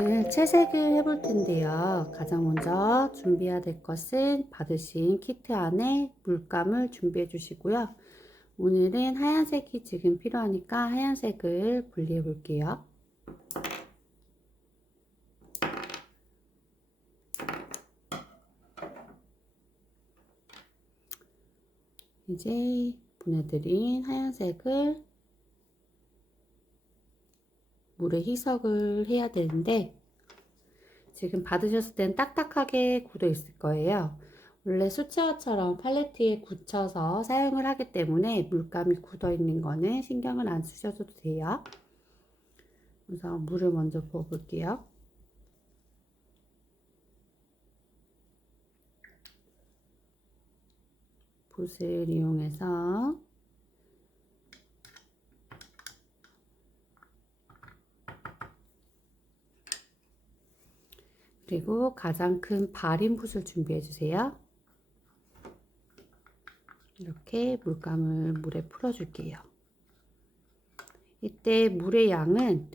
오늘 채색을 해볼 텐데요. 가장 먼저 준비해야 될 것은 받으신 키트 안에 물감을 준비해 주시고요. 오늘은 하얀색이 지금 필요하니까 하얀색을 분리해 볼게요. 이제 보내드린 하얀색을 물에 희석을 해야 되는데 지금 받으셨을 땐 딱딱하게 굳어 있을 거예요. 원래 수채화처럼 팔레트에 굳혀서 사용을 하기 때문에 물감이 굳어 있는 거는 신경을 안 쓰셔도 돼요. 우선 물을 먼저 부어 볼게요. 붓을 이용해서 그리고 가장 큰 발인 붓을 준비해 주세요. 이렇게 물감을 물에 풀어 줄게요. 이때 물의 양은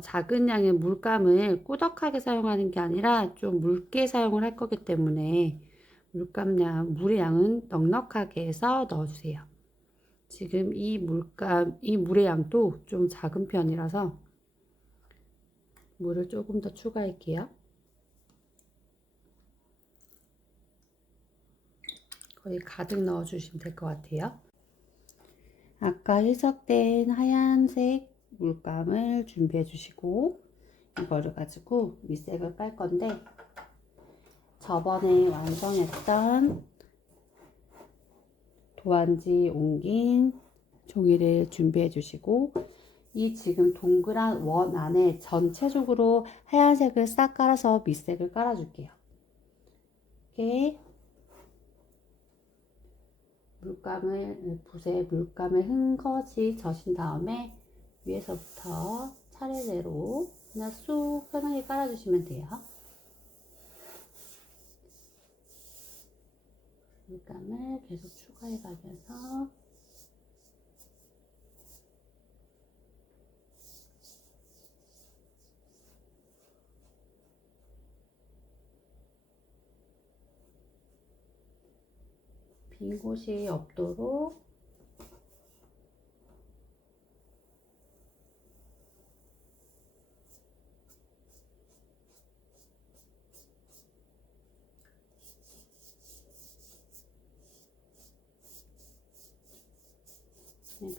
작은 양의 물감을 꾸덕하게 사용하는 게 아니라 좀 묽게 사용을 할 거기 때문에 물의 양은 넉넉하게 해서 넣어주세요. 지금 이 물의 양도 좀 작은 편이라서 물을 조금 더 추가할게요. 거의 가득 넣어주시면 될 것 같아요. 아까 희석된 하얀색 물감을 준비해 주시고 이거를 가지고 밑색을 깔 건데 저번에 완성했던 도안지 옮긴 종이를 준비해 주시고 이 지금 동그란 원 안에 전체적으로 하얀색을 싹 깔아서 밑색을 깔아 줄게요. 이렇게 붓에 물감을 흥거지 젖은 다음에 위에서부터 차례대로 그냥 쑥 편하게 깔아주시면 돼요. 물감을 계속 추가해 가면서 빈 곳이 없도록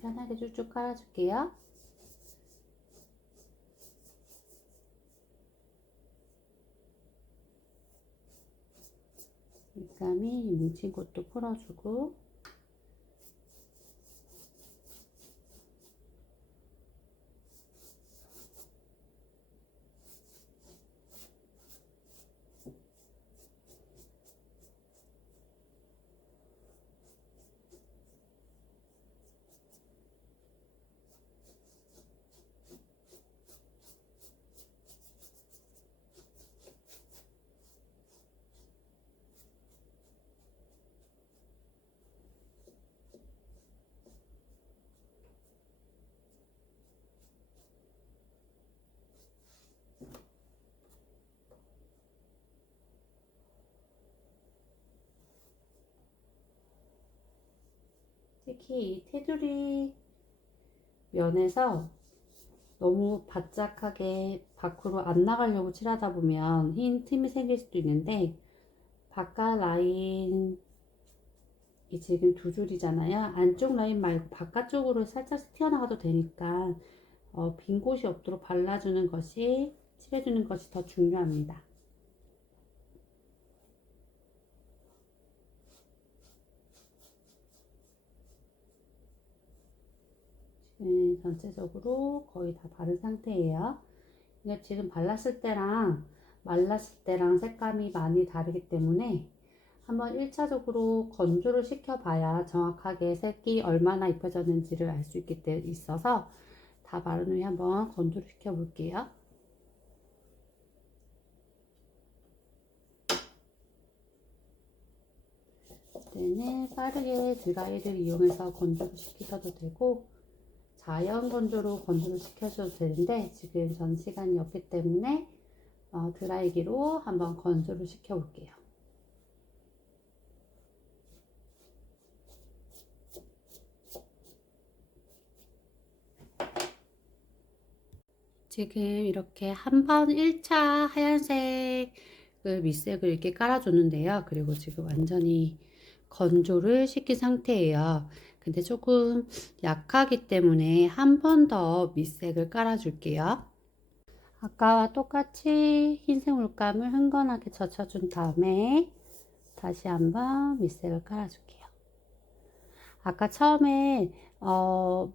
편하게 쭉쭉 깔아줄게요. 물감이 뭉친 곳도 풀어주고 특히 이 테두리 면에서 너무 바짝하게 밖으로 안 나가려고 칠하다 보면 흰 틈이 생길 수도 있는데 바깥 라인이 지금 두 줄이잖아요. 안쪽 라인 말고 바깥쪽으로 살짝 튀어나가도 되니까 빈 곳이 없도록 발라주는 것이 칠해주는 것이 더 중요합니다. 전체적으로 거의 다 바른 상태예요. 근데 지금 발랐을 때랑 말랐을 때랑 색감이 많이 다르기 때문에 한번 1차적으로 건조를 시켜봐야 정확하게 색이 얼마나 입혀졌는지를 알 수 있어서 다 바른 후에 한번 건조를 시켜 볼게요. 이때는 빠르게 드라이를 이용해서 건조를 시키셔도 되고 자연 건조로 건조를 시켜줘도 되는데 지금 전 시간이 없기 때문에 드라이기로 한번 건조를 시켜 볼게요. 지금 이렇게 한번 1차 하얀색을 밑색을 이렇게 깔아줬는데요. 그리고 지금 완전히 건조를 시킨 상태예요. 근데 조금 약하기 때문에 한 번 더 밑색을 깔아줄게요. 아까와 똑같이 흰색 물감을 흥건하게 젖혀준 다음에 다시 한번 밑색을 깔아줄게요. 아까 처음에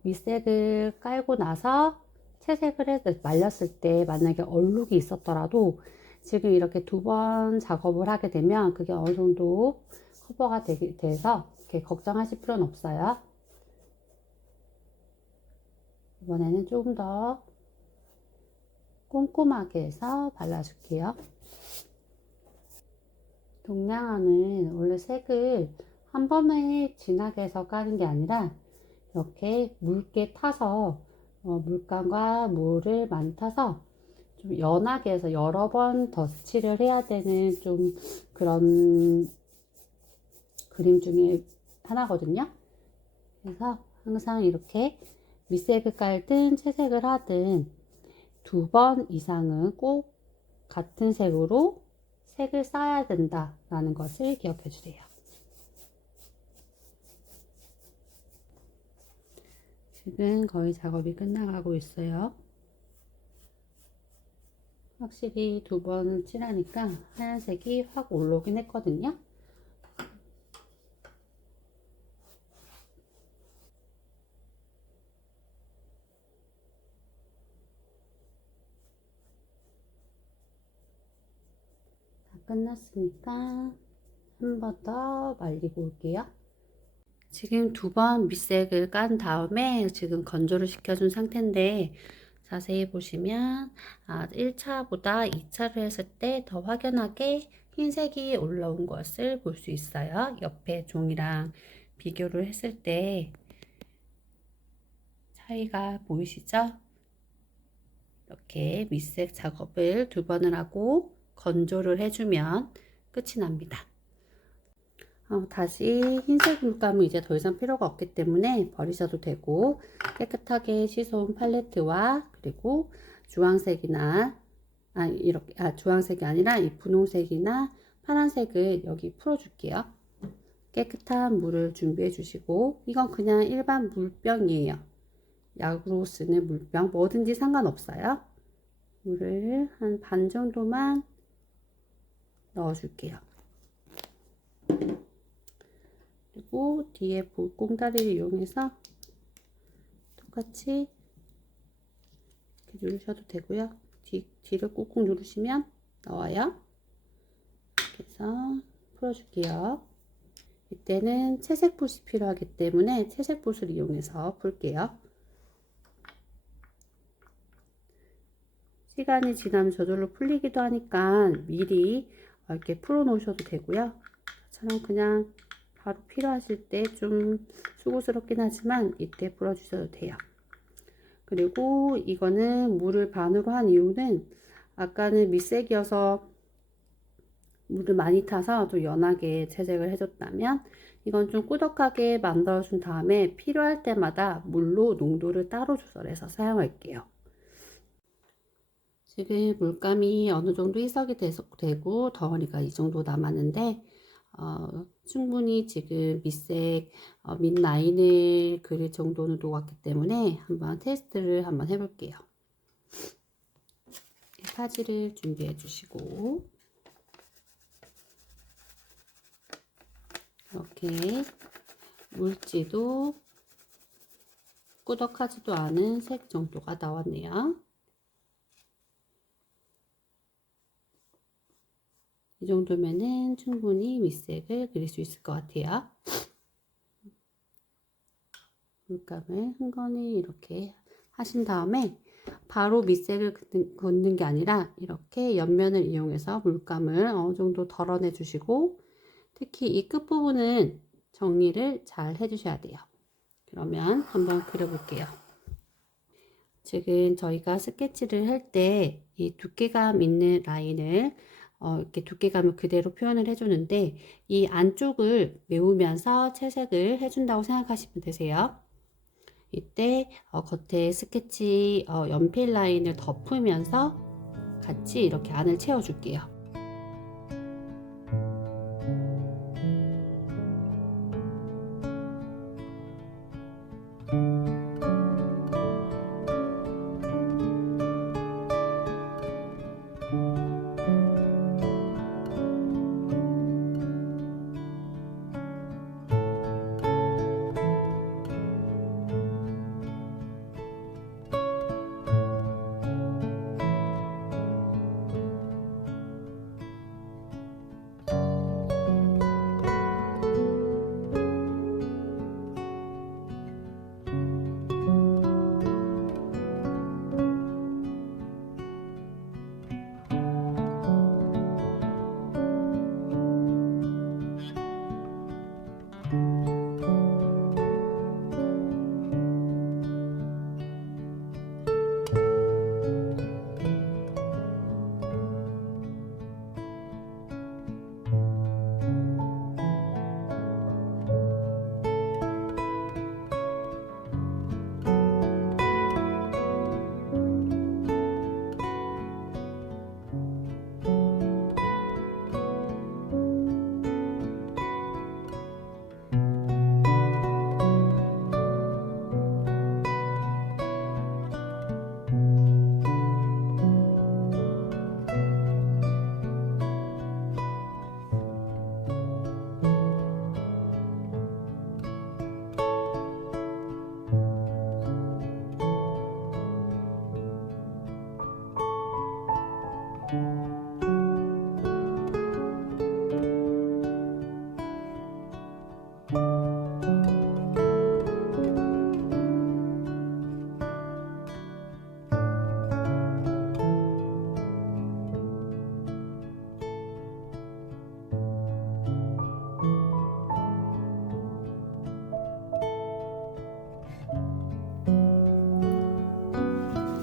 밑색을 깔고 나서 채색을 해서 말렸을 때 만약에 얼룩이 있었더라도 지금 이렇게 두 번 작업을 하게 되면 그게 어느 정도 커버가 돼서 이렇게 걱정하실 필요는 없어요. 이번에는 조금 더 꼼꼼하게 해서 발라줄게요. 동양화는 원래 색을 한 번에 진하게 해서 까는 게 아니라 이렇게 묽게 타서 물감과 물을 많이 타서 좀 연하게 해서 여러 번 덧칠을 해야 되는 좀 그런 그림 중에 하나거든요. 그래서 항상 이렇게 밑색을 깔든 채색을 하든 두 번 이상은 꼭 같은 색으로 색을 쌓아야 된다라는 것을 기억해 주세요. 지금 거의 작업이 끝나가고 있어요. 확실히 두 번 칠하니까 하얀색이 확 올라오긴 했거든요. 다 끝났으니까 한 번 더 말리고 올게요. 지금 두 번 밑색을 깐 다음에 지금 건조를 시켜준 상태인데 자세히 보시면 1차보다 2차를 했을 때 더 확연하게 흰색이 올라온 것을 볼 수 있어요. 옆에 종이랑 비교를 했을 때 차이가 보이시죠? 이렇게 밑색 작업을 두 번을 하고 건조를 해주면 끝이 납니다. 다시 흰색 물감은 이제 더 이상 필요가 없기 때문에 버리셔도 되고 깨끗하게 씻어온 팔레트와 그리고 주황색이나 이렇게 주황색이 아니라 이 분홍색이나 파란색을 여기 풀어 줄게요. 깨끗한 물을 준비해 주시고 이건 그냥 일반 물병이에요. 약으로 쓰는 물병 뭐든지 상관없어요. 물을 한 반 정도만 넣어 줄게요. 그리고 뒤에 꽁다리를 이용해서 똑같이 이렇게 누르셔도 되고요. 뒤를 꾹꾹 누르시면 나와요. 이렇게 해서 풀어줄게요. 이때는 채색 붓이 필요하기 때문에 채색 붓을 이용해서 풀게요. 시간이 지나면 저절로 풀리기도 하니까 미리 이렇게 풀어 놓으셔도 되고요. 저처럼 그냥 바로 필요하실 때 좀 수고스럽긴 하지만 이때 풀어 주셔도 돼요. 그리고 이거는 물을 반으로 한 이유는 아까는 밑색이어서 물을 많이 타서 좀 연하게 채색을 해줬다면 이건 좀 꾸덕하게 만들어 준 다음에 필요할 때마다 물로 농도를 따로 조절해서 사용할게요. 지금 물감이 어느 정도 희석이 되고 덩어리가 이 정도 남았는데 충분히 지금 밑색 밑 라인을 그릴 정도는 녹았기 때문에 한번 테스트를 한번 해볼게요. 파지를 준비해 주시고 이렇게 물지도 꾸덕하지도 않은 색 정도가 나왔네요. 이 정도면은 충분히 밑색을 그릴 수 있을 것 같아요. 물감을 흥건히 이렇게 하신 다음에 바로 밑색을 긋는 게 아니라 이렇게 옆면을 이용해서 물감을 어느 정도 덜어내 주시고 특히 이 끝부분은 정리를 잘 해 주셔야 돼요. 그러면 한번 그려 볼게요. 지금 저희가 스케치를 할 때 이 두께감 있는 라인을 이렇게 두께감을 그대로 표현을 해주는데 이 안쪽을 메우면서 채색을 해준다고 생각하시면 되세요. 이때 겉에 스케치 연필 라인을 덮으면서 같이 이렇게 안을 채워줄게요.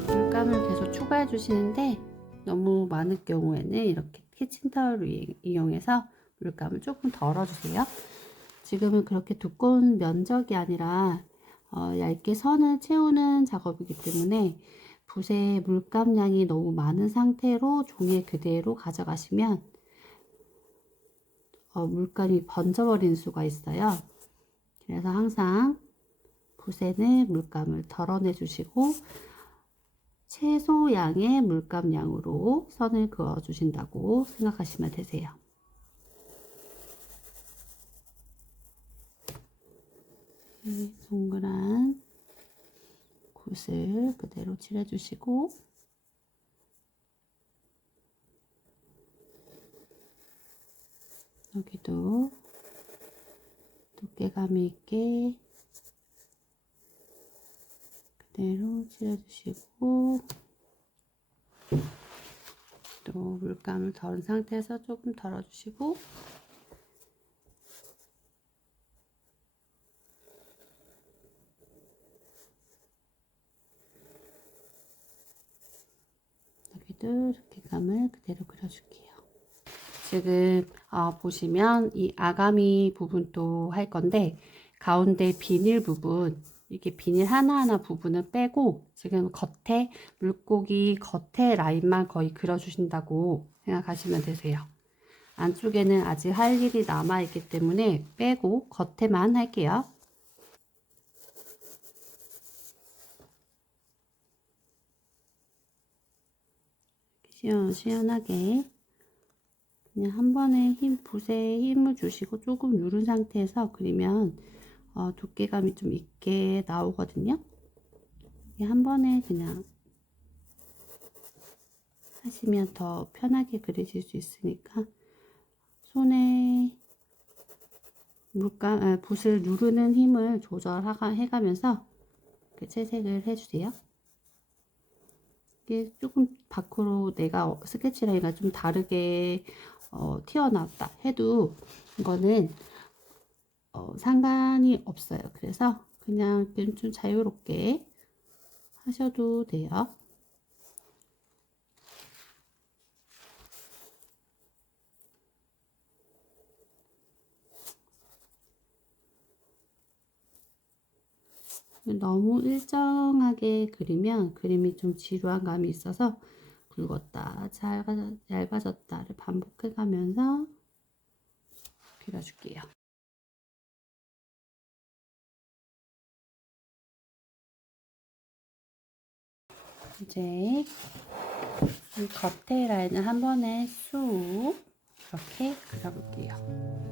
물감을 계속 추가해 주시는데 너무 많을 경우에는 이렇게 키친타올을 이용해서 물감을 조금 덜어주세요. 지금은 그렇게 두꺼운 면적이 아니라 얇게 선을 채우는 작업이기 때문에 붓의 물감량이 너무 많은 상태로 종이에 그대로 가져가시면 물감이 번져버리는 수가 있어요. 그래서 항상 붓에는 물감을 덜어내 주시고 최소 양의 물감량으로 선을 그어 주신다고 생각하시면 되세요. 동그란 붓을 그대로 칠해 주시고 여기도 두께감 있게 그대로 칠해주시고 또 물감을 덜은 상태에서 조금 덜어주시고 여기도 두께감을 그대로 그려줄게요. 지금 보시면 이 아가미 부분도 할 건데 가운데 비닐 부분 이게 비닐 하나하나 부분은 빼고 지금 겉에 물고기 겉에 라인만 거의 그려주신다고 생각하시면 되세요. 안쪽에는 아직 할 일이 남아있기 때문에 빼고 겉에만 할게요. 시원시원하게 그냥 한 번에 붓에 힘을 주시고 조금 누른 상태에서 그리면 두께감이 좀 있게 나오거든요. 한 번에 그냥 하시면 더 편하게 그리실 수 있으니까 손에 붓을 누르는 힘을 조절해가면서 채색을 해주세요. 이게 조금 밖으로 내가 스케치 라인과 좀 다르게 튀어나왔다 해도 이거는 상관이 없어요. 그래서 그냥 좀 자유롭게 하셔도 돼요. 너무 일정하게 그리면 그림이 좀 지루한 감이 있어서 굵었다 얇아졌다를 반복해 가면서 그려줄게요. 이제 이 겉에 라인을 한 번에 쑥 이렇게 그려볼게요.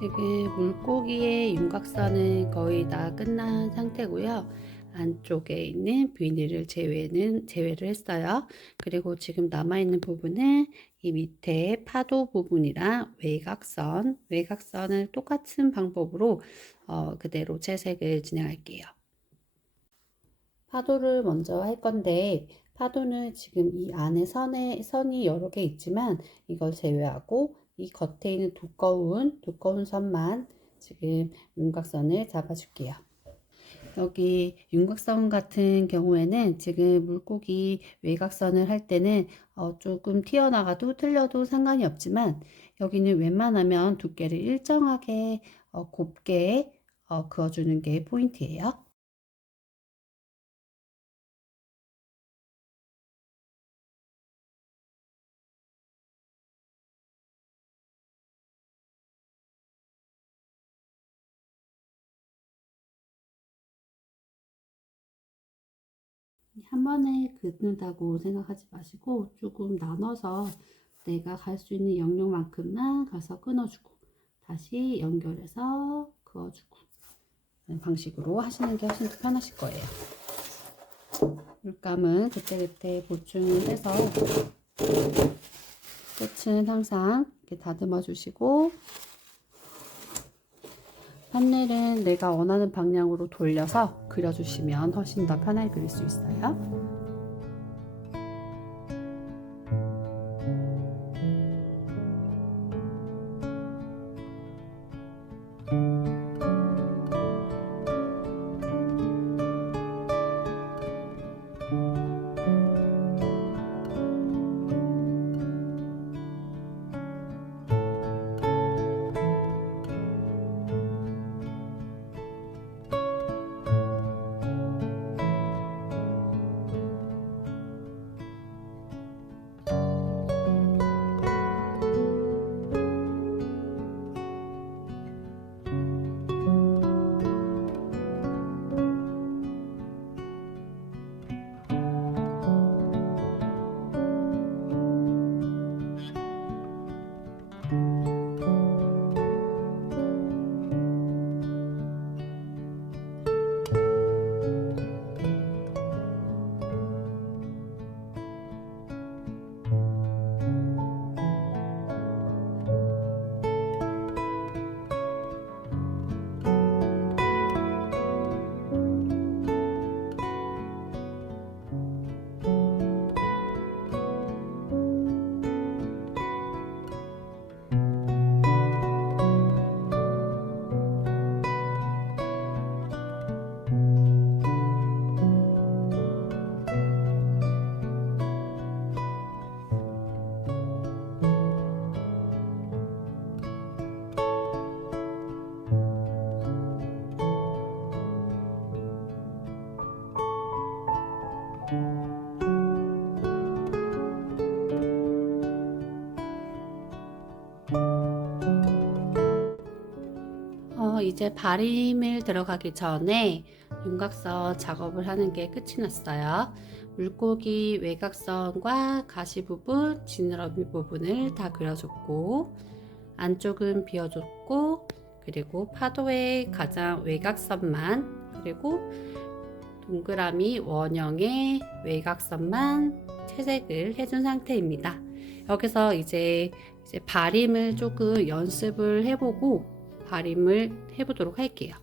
지금 물고기의 윤곽선은 거의 다 끝난 상태고요. 안쪽에 있는 비닐을 제외를 했어요. 그리고 지금 남아있는 부분은 이 밑에 파도 부분이랑 외곽선을 똑같은 방법으로 그대로 채색을 진행할게요. 파도를 먼저 할 건데, 파도는 지금 이 안에 선이 여러 개 있지만 이걸 제외하고 이 겉에 있는 두꺼운 선만 지금 윤곽선을 잡아줄게요. 여기 윤곽선 같은 경우에는 지금 물고기 외곽선을 할 때는 조금 튀어나가도 틀려도 상관이 없지만, 여기는 웬만하면 두께를 일정하게 곱게 그어주는 게 포인트예요. 한 번에 긋는다고 생각하지 마시고 조금 나눠서 내가 갈 수 있는 영역만큼만 가서 끊어주고 다시 연결해서 그어주고 이런 방식으로 하시는 게 훨씬 더 편하실 거예요. 물감은 그때그때 보충을 해서 끝은 항상 이렇게 다듬어 주시고, 판넬은 내가 원하는 방향으로 돌려서 그려주시면 훨씬 더 편하게 그릴 수 있어요. 이제 발림을 들어가기 전에 윤곽선 작업을 하는 게 끝이 났어요. 물고기 외곽선과 가시 부분, 지느러미 부분을 다 그려줬고, 안쪽은 비워줬고, 그리고 파도의 가장 외곽선만, 그리고 동그라미 원형의 외곽선만 채색을 해준 상태입니다. 여기서 이제 발림을 조금 연습을 해보고 발림을 해보도록 할게요.